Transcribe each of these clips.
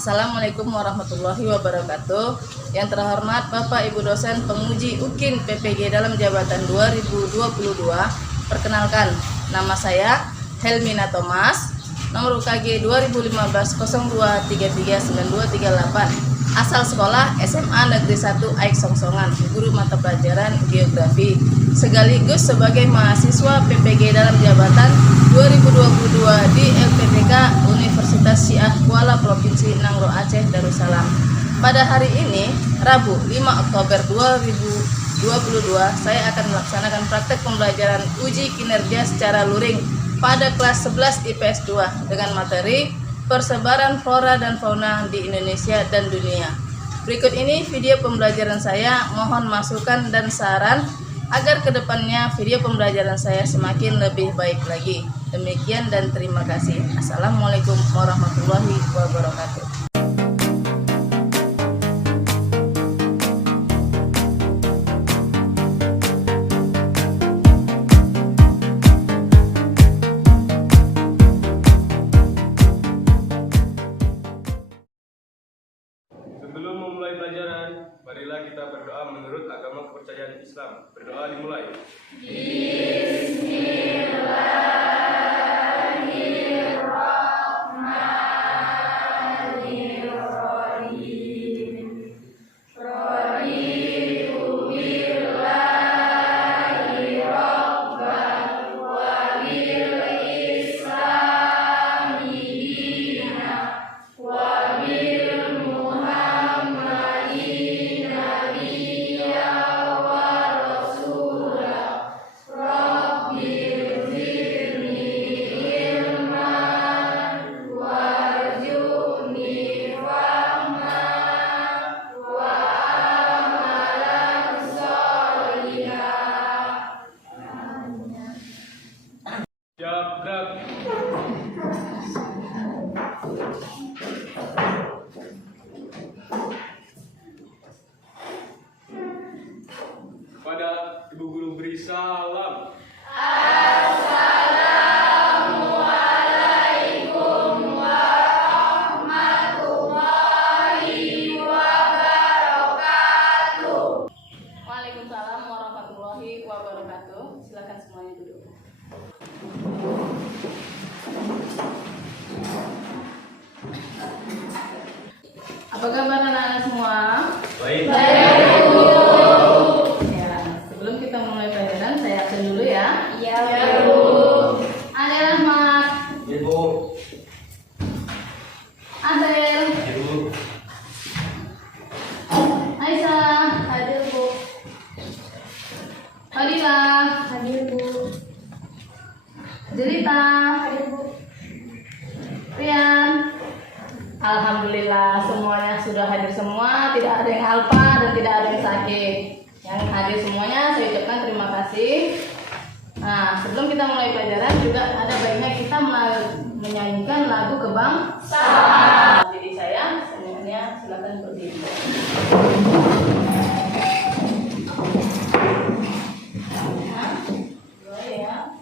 Assalamualaikum warahmatullahi wabarakatuh. Yang terhormat Bapak Ibu dosen penguji UKIN PPG dalam jabatan 2022. Perkenalkan, nama saya Helmina Thomas, nomor UKG 2015-02339238. Asal sekolah SMA Negeri 1 Aik Songsongan, guru mata pelajaran geografi, sekaligus sebagai mahasiswa PPG dalam jabatan 2022 di LPTK Universitas Syiah Kuala Provinsi Nangro Aceh Darussalam. Pada hari ini, Rabu 5 Oktober 2022, saya akan melaksanakan praktek pembelajaran uji kinerja secara luring pada kelas 11 IPS 2 dengan materi persebaran flora dan fauna di Indonesia dan dunia. Berikut ini video pembelajaran saya, mohon masukan dan saran agar kedepannya video pembelajaran saya semakin lebih baik lagi. Demikian dan terima kasih. Assalamualaikum warahmatullahi wabarakatuh. Sebelum memulai pelajaran, marilah kita berdoa menurut agama kepercayaan Islam. Berdoa dimulai. Jabrak. Kepada Ibu Guru beri salam. Assalamualaikum warahmatullahi wabarakatuh. Waalaikumsalam warahmatullahi wabarakatuh. Silakan semuanya duduk. Apa kabar anak-anak semua? Baik. Ya, sebelum kita mulai pelajaran, saya absen dulu ya. Ya, Bu. Ade Rahmat, Ibu. Adel, Ibu. Aisyah, Hadir, Bu. Fadila, Hadir, Bu. Jelita, Hadir, Bu. Rian. Alhamdulillah semuanya sudah hadir semua, tidak ada yang alpa dan tidak ada yang sakit. Yang hadir semuanya saya ucapkan terima kasih. Nah, sebelum kita mulai pelajaran juga ada baiknya kita menyanyikan lagu kebangsaan. Jadi saya semuanya silakan berdiri. Boleh ya.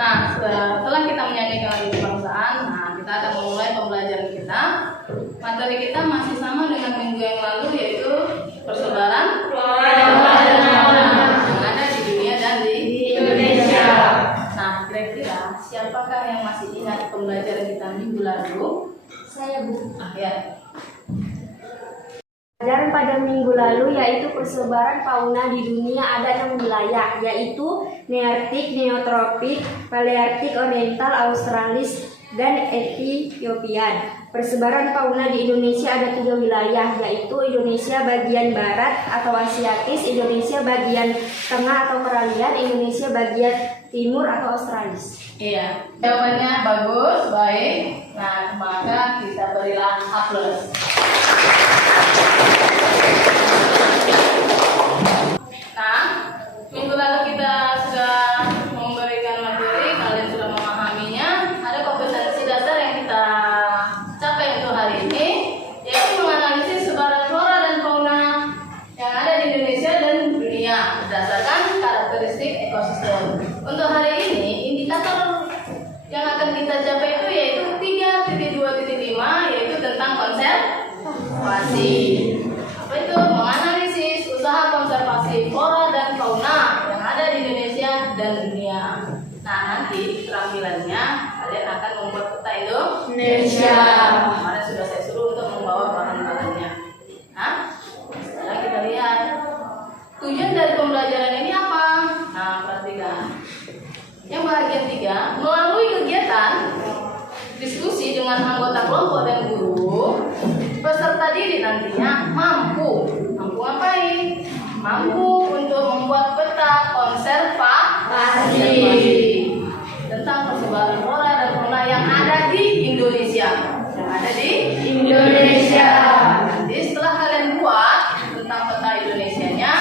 Nah, setelah kita menyanyikan lagu kebangsaan, materi kita masih sama dengan minggu yang lalu, yaitu persebaran yang ada di dunia dan di Indonesia. Nah, kira-kira siapakah yang masih ingat pembelajaran kita minggu lalu? Saya, Bu. Ya. Pelajaran pada minggu lalu yaitu persebaran fauna di dunia ada 6 wilayah, yaitu Nearktik, Neotropik, Palearktik, Oriental, Australis, dan Etiopian. Persebaran fauna di Indonesia ada 3 wilayah, yaitu Indonesia bagian barat atau Asiatis, Indonesia bagian tengah atau peralihan, Indonesia bagian timur atau Australis. Iya, jawabannya bagus, baik. Nah, maka kita berilah A+. Nah, minggu lalu kita sudah memberikan materi, kalian sudah memahaminya. Ada kompetensi dasar yang kita capai untuk hari ini, yaitu menganalisis sebaran flora dan fauna yang ada di Indonesia dan dunia berdasarkan karakteristik ekosistem. Untuk hari ini, indikator yang akan kita capai itu yaitu 3.2.5, yaitu tentang konservasi. Apa itu? Menganalisis usaha konservasi flora dan fauna yang ada di Indonesia dan dunia. Nah, nanti keterampilannya kalian akan membuat peta Indonesia. Kemarin sudah saya suruh untuk membawa bahan-bahannya. Nah, sekarang kita lihat tujuan dari pembelajaran ini apa. Nah, perhatikan. Yang bagian 3, melalui kegiatan diskusi dengan anggota kelompok dan guru, peserta didik nantinya mampu ngapain? Mampu untuk membuat peta konservasi tentang persebaran flora dan fauna yang ada di Indonesia. Nanti setelah kalian buat tentang peta Indonesianya,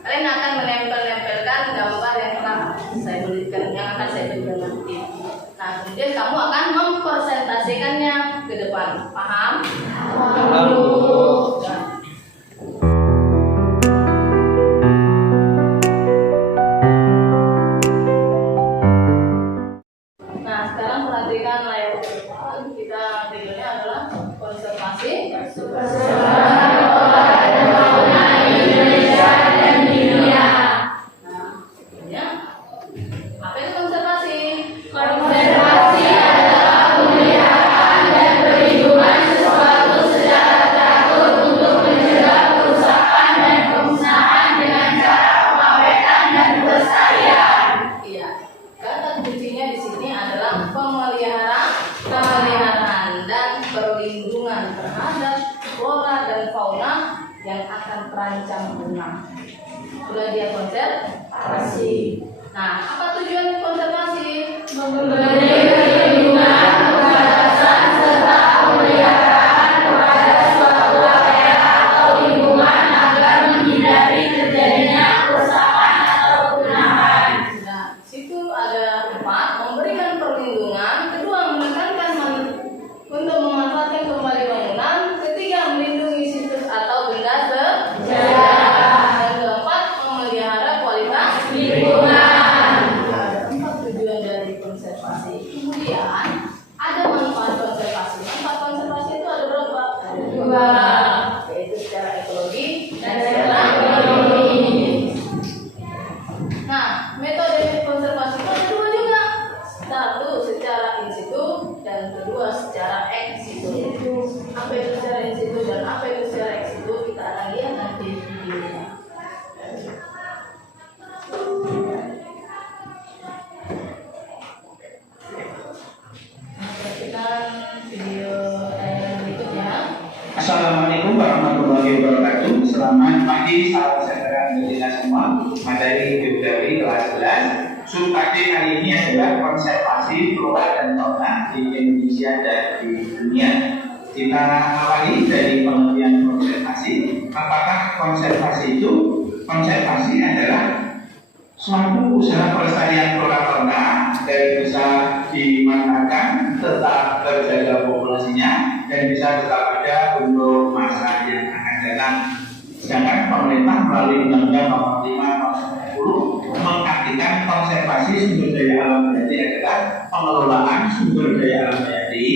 kalian akan menempel-nempelkan gambar yang akan saya berikan nanti. Nah, kemudian kamu akan mempresentasikannya ke depan. Paham? Nah, sekarang perhatikan layar depan. Kita materialnya adalah konservasi. Apa itu konservasi? Konservasi adalah pemeliharaan dan perlindungan sesuatu secara teratur untuk mencegah kerusakan dan kemusnahan dengan cara pengawetan dan pelestarian. Iya, kata kuncinya di sini adalah pemeliharaan dan perlindungan terhadap flora dan fauna yang akan terancam punah. Sudah dia konservasi. Nah, apa tujuan konservasi? Memberi perlindungan, pembatasan, serta pemeliharaan kepada suatu area atau lingkungan agar menghindari terjadinya kerusakan atau kepunahan. Nah, situ ada 4, memberikan perlindungan, kedua menekankan untuk memanfaatkan kembali bangunan, ketiga melindungi situs atau benda sejarah, dan keempat memelihara kualitas lingkungan. Kemudian ada manfaat konservasi. Manfaat konservasi itu ada berapa? Ada 2, yaitu secara ekologi dan secara ekonomi. Nah, metode konservasi itu ada 2 juga. 1 secara in situ dan kedua secara ex situ. Apa itu secara in situ dan apa itu secara ex situ kita akan lihat nanti di videonya. Assalamualaikum warahmatullahi wabarakatuh. Selamat pagi sahabat saudara kita semua. Materi geografi kelas 11. Subtema kali ini adalah konservasi flora dan fauna di Indonesia dan di dunia. Kita awali dari pengertian konservasi. Apakah konservasi itu? Konservasi adalah suatu usaha pelestarian flora fauna dan bisa dimanfaatkan tetap terjaga populasinya dan bisa tetap ada untuk masa yang akan datang. Sedangkan pemerintah melalui Undang-Undang Nomor 5 Tahun 2010 mengartikan konservasi sumber daya alam hayati adalah pengelolaan sumber daya alam hayati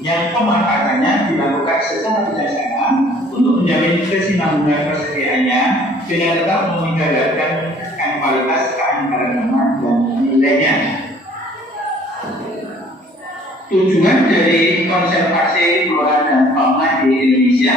yang pemanfaatannya dilakukan secara bijaksana untuk menjamin kesinambungan persediaannya dengan tetap menghindarkan kualitas keanekaragaman dan nilainya. Tujuan dari konservasi flora dan fauna di Indonesia: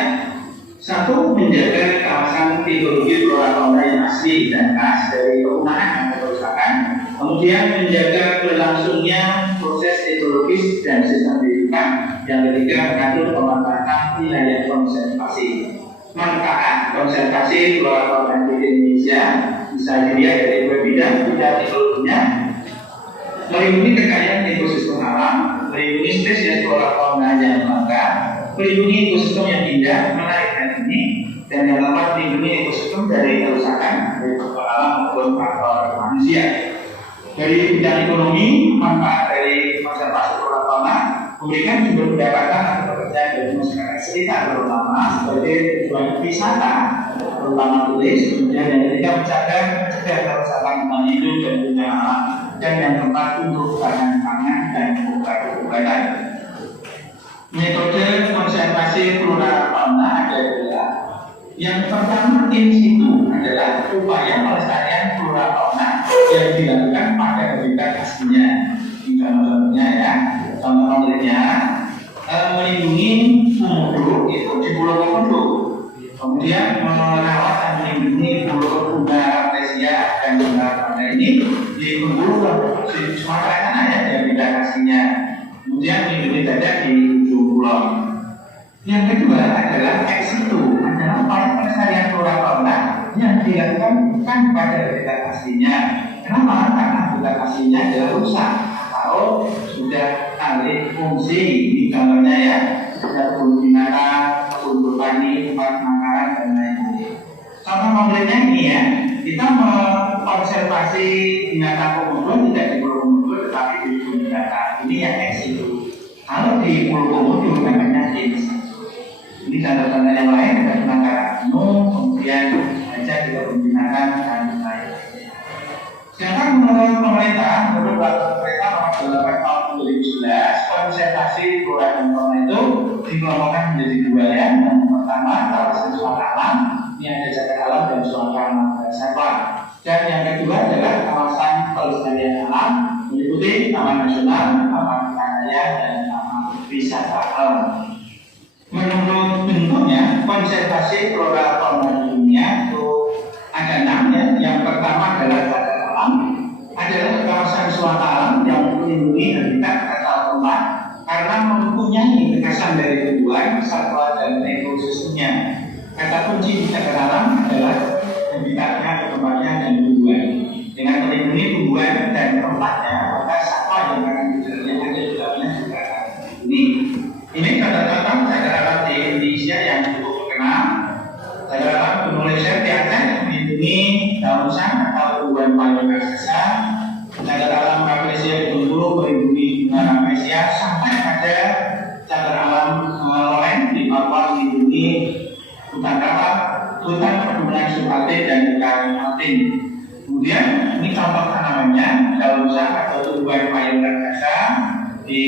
satu, menjaga kawasan ekologi flora fauna yang asli dan khas dari kepunahan dan kerusakan. Kemudian menjaga berlangsungnya proses ekologis dan sistem kehidupan. Yang ketiga, mengatur pemanfaatan wilayah konservasi. Manfaat konservasi flora fauna di Indonesia bisa dilihat dari dua bidang ekologinya: melindungi kekayaan ekosistem alam, melindungi spesies flora fauna yang langka, melindungi ekosistem yang indah, menarik dan unik, dan yang dapat melindungi ekosistem dari kerusakan dari faktor alam maupun faktor manusia. Dari bidang ekonomi, manfaat dari konservasi flora fauna memberikan sumber pendapatan atau pekerjaan dari masyarakat sekitar, terutama sebagai tujuan wisata, terutama turis. Kemudian yang ketiga, mencegah kerusakan lingkungan hidup dan bencana alam, dan yang keempat, untuk bahan pangan dan obat-obatan. Metode konservasi flora fauna adalah: yang pertama, in situ, adalah upaya pelestarian flora fauna yang dilakukan pada habitat aslinya. Ini contohnya ya, contoh konkretnya melindungi komodo itu di Pulau Komodo, kemudian merawat dan melindungi Pulau bunga Artesia dan bunga fauna ini di Bengkulu, di Sumatera sana ya, di habitat aslinya. Kemudian melindungi gajah di ujung pulau. Yang kedua adalah ex situ, adalah upaya pelestarian flora fauna yang dilakukan bukan pada habitat aslinya. Kenapa? Karena habitat aslinya adalah rusak atau sudah alih fungsi. Ini contohnya ya, ada kebun binatang, kebun botani, tempat penangkaran dan lain-lain. Contoh konkretnya ini ya, kita mengkonservasi binatang komodo tidak di Pulau Komodo tetapi di kebun binatang. Ini yang ex situ. Kalau di Pulau Komodo namanya in situ. Ini contoh-contoh yang lain ada penangkaran gunung, kemudian gajah di kebun binatang dan lain-lain. Sedangkan menurut pemerintah, menurut peraturan pemerintah nomor 8 tahun 2011, konservasi flora dan fauna itu dikelompokkan menjadi dua ya. Yang pertama, kawasan suaka alam, ini ada cagar alam dan suaka alam satwa. Dan yang kedua adalah kawasan pelestarian alam, meliputi taman nasional, taman raya, dan taman wisata alam. Menurut bentuknya, konservasi flora fauna di dunia itu ada 6 ya. Yang pertama adalah cagar alam, adalah kawasan suaka alam yang melindungi habitat atau tempat karena mempunyai kekasan dari tumbuhan, satwa dan ekosistemnya. Kata kunci di cagar alam adalah habitatnya, tempatnya dan tumbuhan. Dengan melindungi tumbuhan dan tempatnya, maka satwa yang akan yang ada di dalamnya juga akan dilindungi. Ini contoh-contoh cagar alam di Indonesia yang cukup terkenal. Cagar alam Gunung Leuser di Aceh melindungi daun sang atau tumbuhan payung raksasa. Cagar alam Rafflesia di Bengkulu melindungi bunga Rafflesia, sampai ada cagar alam Loren di Papua melindungi hutan rawa, hutan perkebunan Supate dan ikan altin. Kemudian ini contoh tanamannya, daun sang atau tumbuhan payung raksasa di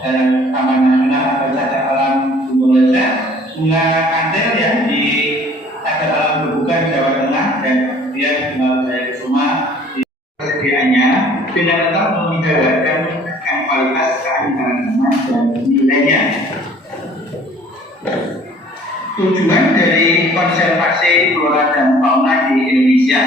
Taman Nasional atau cagar alam Gunung Leuser. Bunga kantil ya di cagar alam Gerobogan Jawa Tengah, dan kemudian bunga Jaya-Kusuma di persediaannya dengan tetap menghindarkan kualitas keanekaragaman dan nilainya. Tujuan dari konservasi flora dan fauna di Indonesia: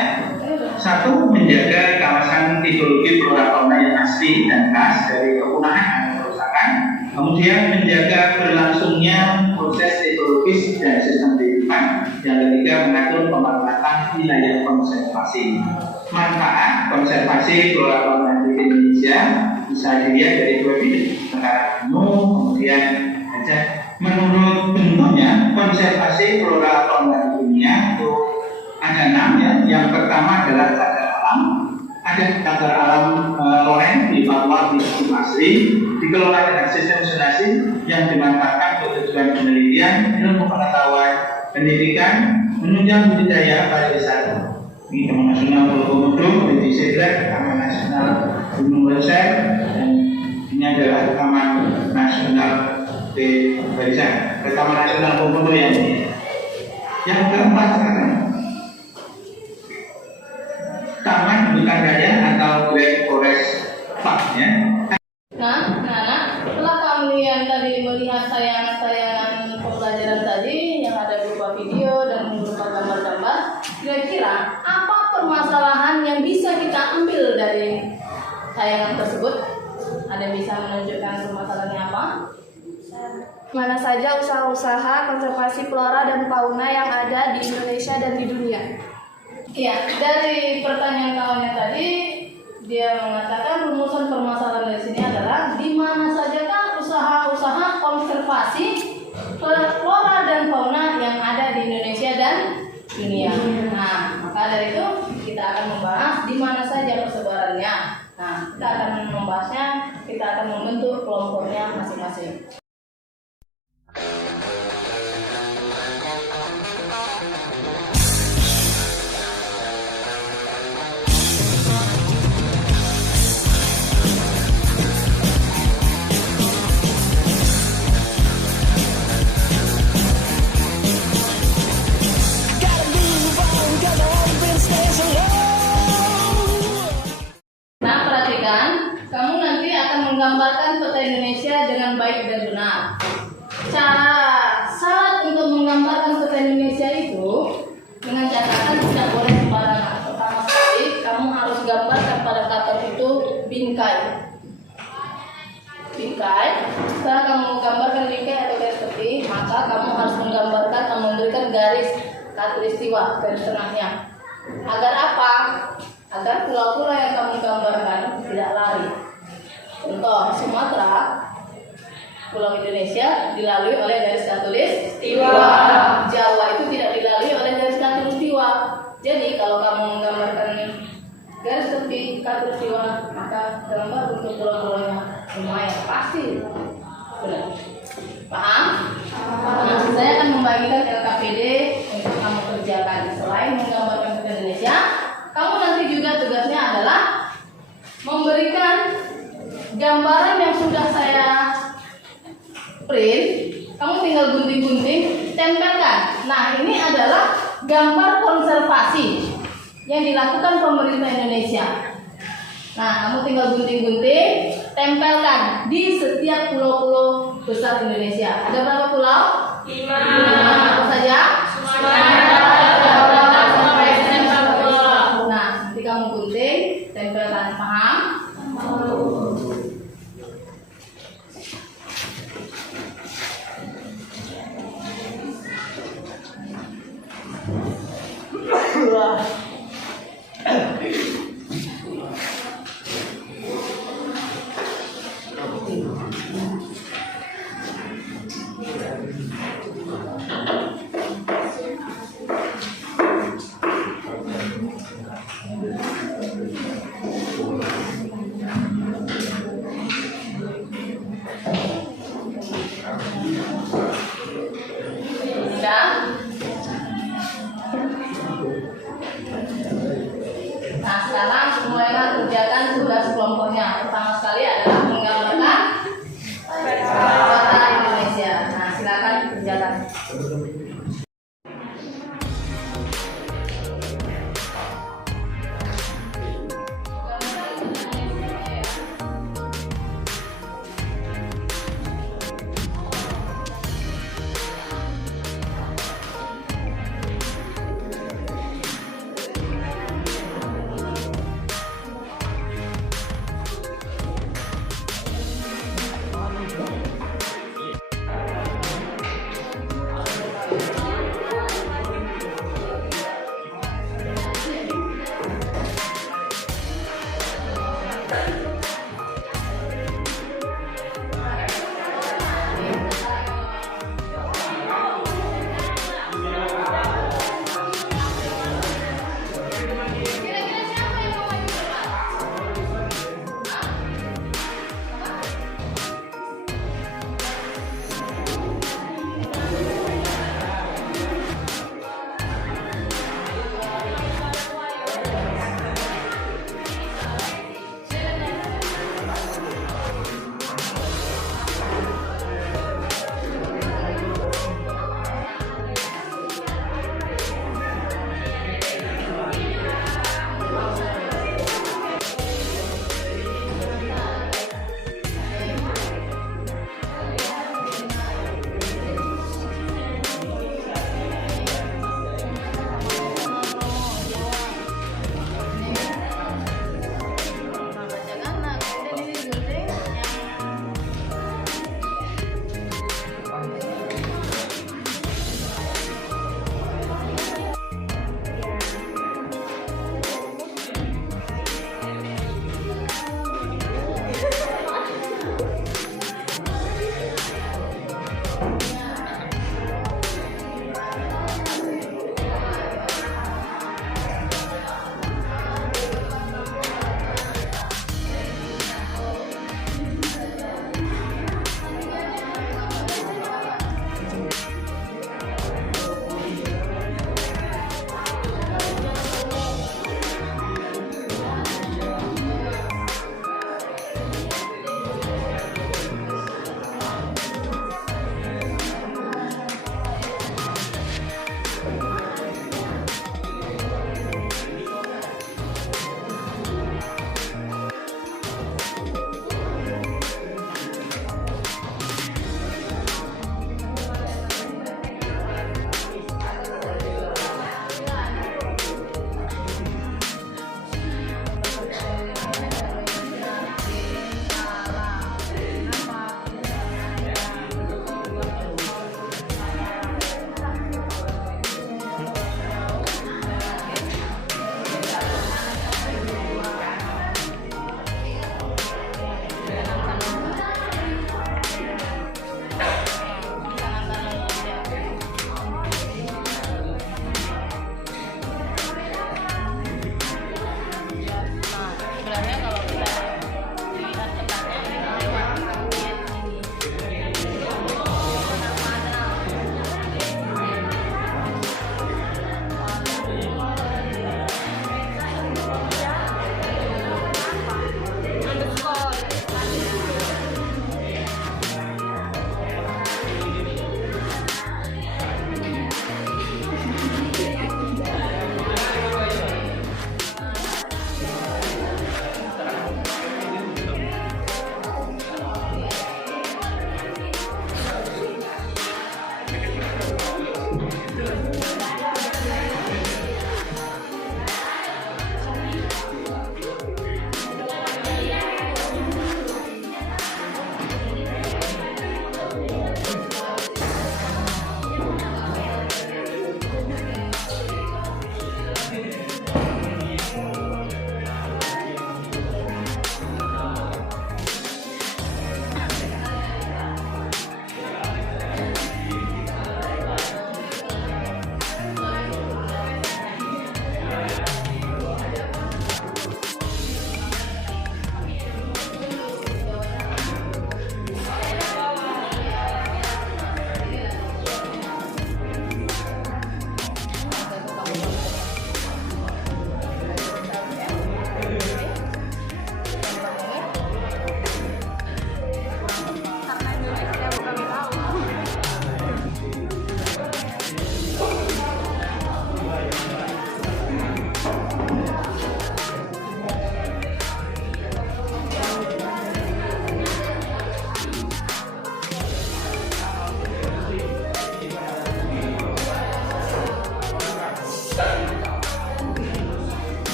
satu, menjaga kawasan ekologi flora fauna yang asli dan khas dari kepunahan dan kerusakan. Kemudian menjaga berlangsungnya proses ekologis dan sistem kehidupan. Yang ketiga, mengatur pemanfaatan wilayah konservasi. Manfaat konservasi flora fauna di Indonesia bisa dilihat dari dua bidang, antara gunung, kemudian gajah. Menurut bentuknya, konservasi flora fauna di dunia itu ada 6 ya. Yang pertama adalah cagar alam. Ada cagar alam Loren di Papua di asli, dikelola dengan sistem zonasi yang dimanfaatkan untuk tujuan penelitian, ilmu pengetahuan, pendidikan, menunjang budidaya pariwisata. Ini Taman Nasional Pulau Komodo, di Sedrak, Taman Nasional Gunung Leuser, dan ini adalah Taman Nasional di Barisan, Taman Nasional Komodo yang ini. Yang keempat sekarang, Taman Hutan Raya atau Great Forest Park ya. Nah, setelah kalian tadi melihat tayangan pembelajaran tadi yang ada berupa video dan berupa gambar-gambar, kira-kira apa permasalahan yang bisa kita ambil dari tayangan tersebut? Ada yang bisa menunjukkan permasalahannya apa? Mana saja usaha-usaha konservasi flora dan fauna yang ada di Indonesia dan di dunia? Iya, dari pertanyaan kawannya tadi dia mengatakan rumusan permasalahan dari sini adalah di mana sajakah usaha-usaha konservasi flora dan fauna yang ada di Indonesia dan dunia. Nah, maka dari itu kita akan membahas di mana saja persebarannya. Nah, kita akan membahasnya, kita akan membentuk kelompoknya masing-masing. Nah, perhatikan, kamu nanti akan menggambarkan peta Indonesia dengan baik dan benar. Syarat untuk menggambarkan peta Indonesia itu dengan catatan tidak boleh sembarangan. Pertama sekali, kamu harus gambarkan pada karton itu bingkai. Bingkai. Setelah kamu gambarkan bingkai atau garis tepi, maka kamu harus menggambarkan atau memberikan garis khatulistiwa, garis tengahnya. Agar apa? Agar pulau-pulau yang kamu gambarkan tidak lari. Contoh, Sumatera, pulau Indonesia dilalui oleh garis khatulistiwa. Jawa itu tidak dilalui oleh garis khatulistiwa. Jadi kalau kamu menggambarkan garis tepi khatulistiwa, maka gambar untuk pulau-pulaunya lumayan pasti. Benar. Paham? Nah, saya akan membagikan LKPD untuk kamu kerjakan. Selain menggambarkan peta Indonesia, kamu nanti juga tugasnya adalah memberikan gambaran yang sudah saya print. Kamu tinggal gunting-gunting, tempelkan. Nah, ini adalah gambar konservasi yang dilakukan pemerintah Indonesia. Nah, kamu tinggal gunting-gunting, tempelkan di setiap pulau-pulau besar Indonesia. Ada berapa pulau? 5. Apa saja? Nah, nanti kamu gunting, tempelkan. Paham? Sudah? Nah, sekarang mulailah kerjakan tugas kelompoknya. Pertama sekali adalah menggambarkan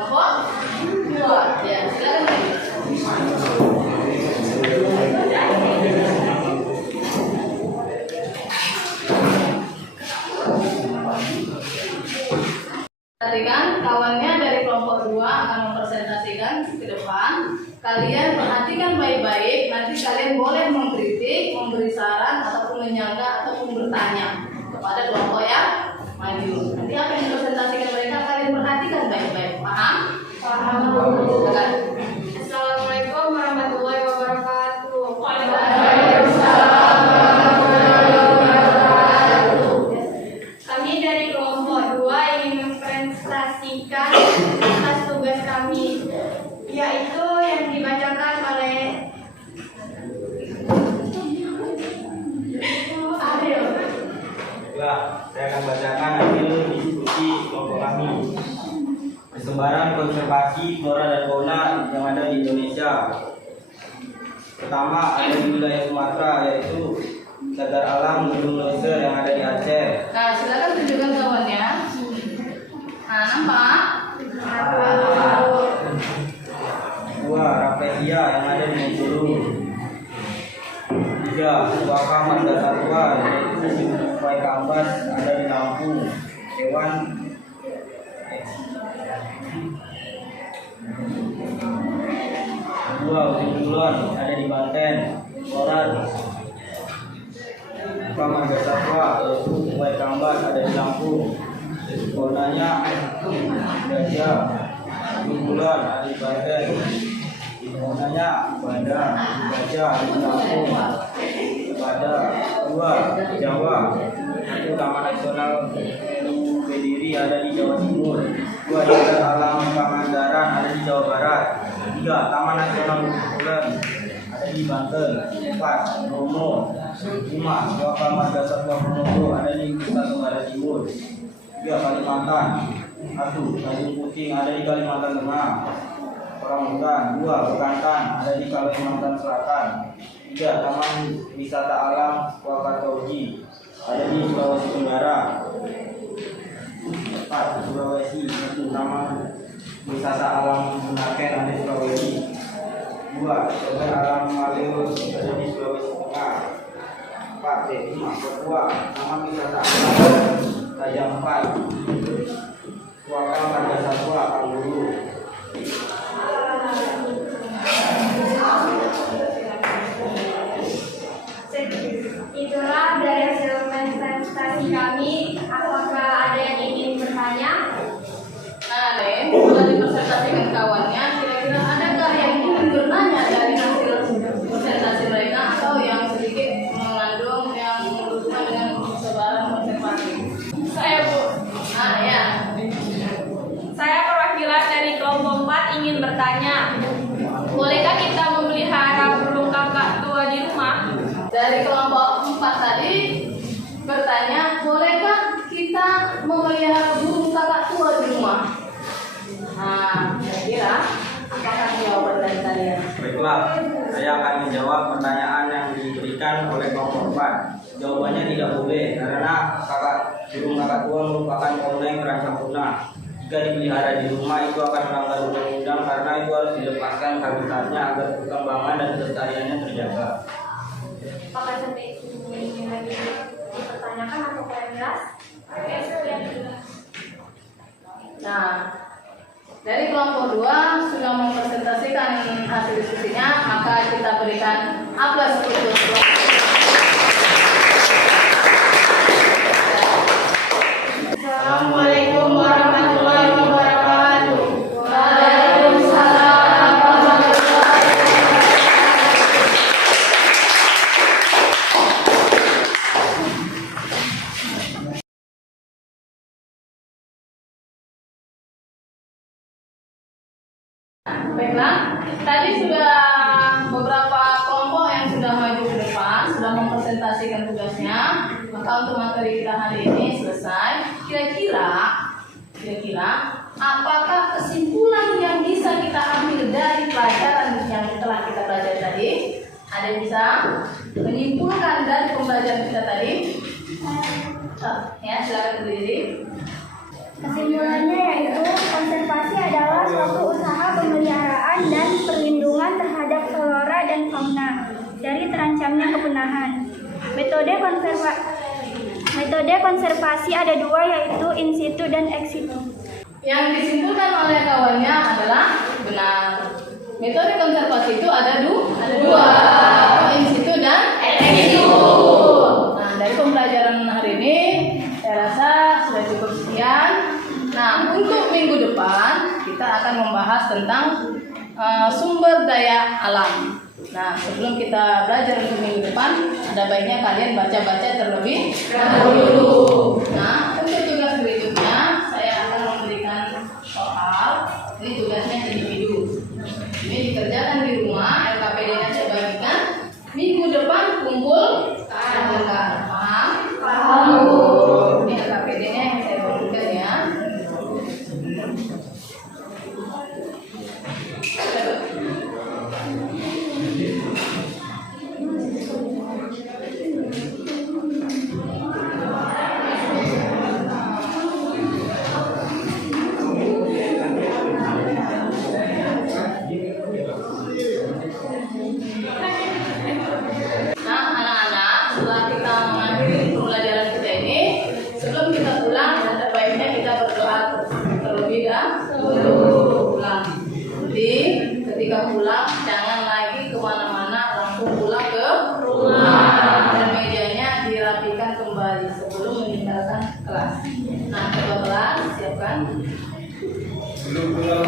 Kelompok 2. Ya, silakan. Perhatikan, kawannya dari kelompok 2 akan mempresentasikan ke depan. Kalian perhatikan baik-baik, nanti kalian boleh mengkritik, memberi saran, ataupun menyanggah, ataupun bertanya kepada kelompok yang maju. Nanti apa yang dipresentasikan mereka, kalian perhatikan baik-baik. Paham? Paham. Silakan. Assalamualaikum warahmatullahi wabarakatuh. Kami dari kelompok 2 ingin mempresentasikan atas tugas kami, yaitu yang dibacakan oleh Ariel. Ya, saya akan bacakan hasil diskusi kelompok kami. Persebaran konservasi flora dan fauna yang ada di Indonesia. Pertama ada di wilayah Sumatera, yaitu cagar alam Gunung Leuser yang ada di Aceh. Nah, silakan tunjukkan kawannya. Nah, nampak? Dua, Rafflesia yang ada di Bengkulu. Tiga, Waka Margasatwa yaitu Tupai Kambas ada di Lampung. Hewan dua, ujung kulon ada di Banten. Loran Waka Margasatwa yaitu Tupai Kambas ada di Lampung. Faunanya gajah, ujung kulon ada di Banten. Faunanya pada gajah di Lampung. Pada dua, Jawa itu Taman Nasional Berdiri ada di Jawa Timur. Dua, Cagar Alam Pangandaran ada di Jawa Barat. Tiga, Taman Nasional Bulan ada di Banten. Empat, Bromo. Lima, Waka Margasatwa Komodo ada di Nusa Tenggara Timur. Tiga, Kalimantan. Satu, Tanjung Puting ada di Kalimantan Tengah. Orangutan. Dua, Bekantan ada di Kalimantan Selatan. Tiga, Taman Wisata Alam Wakatobi ada di Sulawesi Tenggara. Empat, Sulawesi itu Taman Wisata Alam Bunaken ada di Sulawesi. Dua, Cagar Alam Maleo ada di Sulawesi Tengah. Empat, lima, Papua Taman Wisata Alam Raja Ampat. Waka Margasatwa Kanguru. Itulah dari hasil presentasi kami. Apakah ada yang ingin bertanya? Nah, Den, sudah dipresentasikan kawannya. Kira-kira adakah yang ingin bertanya dari hasil presentasi mereka atau yang sedikit mengandung yang berhubungan dengan persebaran konservasi? Saya, Bu. Nah, ya. Saya perwakilan dari kelompok 4 ingin bertanya. Bolehkah kita memelihara burung kakak tua di rumah? Dari kelompok 4 tadi bertanya, bolehkah kita memelihara burung kakak tua di rumah? Nah, kira-kira apakah jawaban dari kalian? Baiklah, saya akan menjawab pertanyaan yang diberikan oleh kelompok 4. Jawabannya tidak boleh karena burung kakak tua merupakan fauna yang terancam punah. Jika dipelihara di rumah itu akan melanggar undang-undang karena itu harus dilepaskan habitatnya agar perkembangan dan kelestariannya terjaga. Apakah sampai ini lagi dipertanyakan atau kurang jelas? Nah, dari kelompok 2 sudah mempresentasikan hasil diskusinya, maka kita berikan aplaus untuk kelompok. Assalamualaikum warahmatullahi wabarakatuh. Waalaikumsalam warahmatullahi wabarakatuh. Baiklah, tadi sudah beberapa kelompok yang sudah maju ke depan, sudah mempresentasikan tugasnya. Maka untuk materi kita hari ini selesai. Kira-kira apakah kesimpulan yang bisa kita ambil dari pelajaran yang telah kita pelajari tadi? Ada yang bisa menyimpulkan dari pembelajaran kita tadi? Ya, silakan berdiri. Kesimpulannya yaitu konservasi adalah Metode konservasi ada dua, yaitu in situ dan ex situ. Yang disimpulkan oleh kawannya adalah benar. Metode konservasi itu ada dua, in situ dan ex situ. Nah, dari pembelajaran hari ini saya rasa sudah cukup sekian. Nah, untuk minggu depan kita akan membahas tentang sumber daya alam. Nah, sebelum kita belajar untuk minggu depan, ada baiknya kalian baca-baca terlebih dahulu. Nah, untuk tugas berikutnya saya akan memberikan soal. Ini tugasnya individu. Ini dikerjakan di rumah, LKPD-nya saya bagikan. Minggu depan kumpul kumpulkan. Paham? Paham. Ini LKPD-nya yang saya bagikan ya. Nah, anak-anak, setelah kita mengakhiri pembelajaran kita ini, sebelum kita pulang, ada baiknya kita berdoa terlebih dahulu. Pulang. Jadi, ketika pulang, jangan lagi kemana-mana, langsung pulang ke rumah. Dan mejanya dirapikan kembali sebelum meninggalkan kelas. Nah, coba kelas, siapkan. Belum pulang